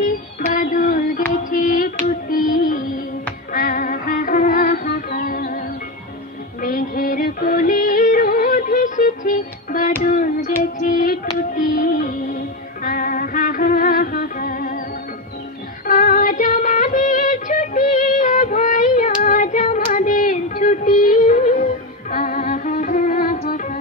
এসেছে বাদল গেছে ফুটি আহা হা হা হা মেঘের কোলে রোদ এসেছে বাদল গেছে টুটি আহা হা হা হা আজ আমাদের ছুটি ও ভাই আজ আমাদের ছুটি আহা হা হা হা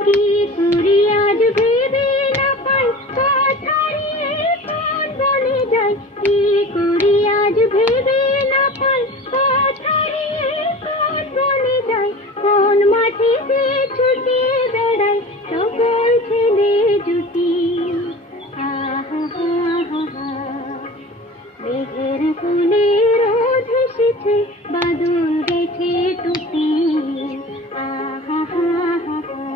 কি করি আজ ভেবে না পাই পথ হারিয়ে কোন বনে যাই কি করি আজ ভেবে না পাই পথ হারিয়ে কোন বনে যাই কোন মাটিতে ছুটিয়ে বেড়াই সকল ছেলে জুটি আহা হা হা হা মেঘের কোলে রোদ এসেছে বাদল গেছে টুটি আহা হা হা হা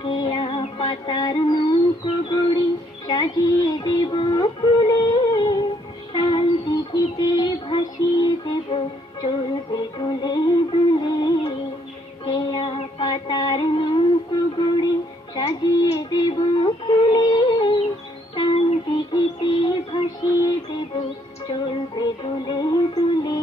কেয়া পাতার নৌকো গড়ি সাজিয়ে দেব ফুলে তাল দিঘিতে ভাসিয়ে দেব চলবে দুলে দুলে কেয়া পাতার নৌকো গড়ি সাজিয়ে দেব ফুলে তাল দিঘিতে ভাসিয়ে দেব চলবে দুলে দুলে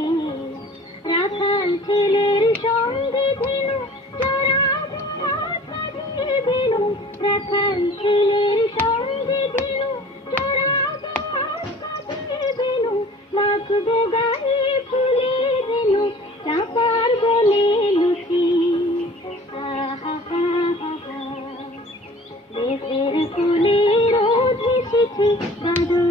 রাখাল ছেলের সঙ্গে ধেনু চড়াবো হাত বাঁধিয়ে ধেনু রাখাল ছেলের সঙ্গে ধেনু চড়াবো হাত বাঁধিয়ে ধেনু মাখবো গায়ে ফুলে ধেনু চাপার বলে লুচি আহা হা হা হা মেঘের কোলে রোদ এসেছে বাদল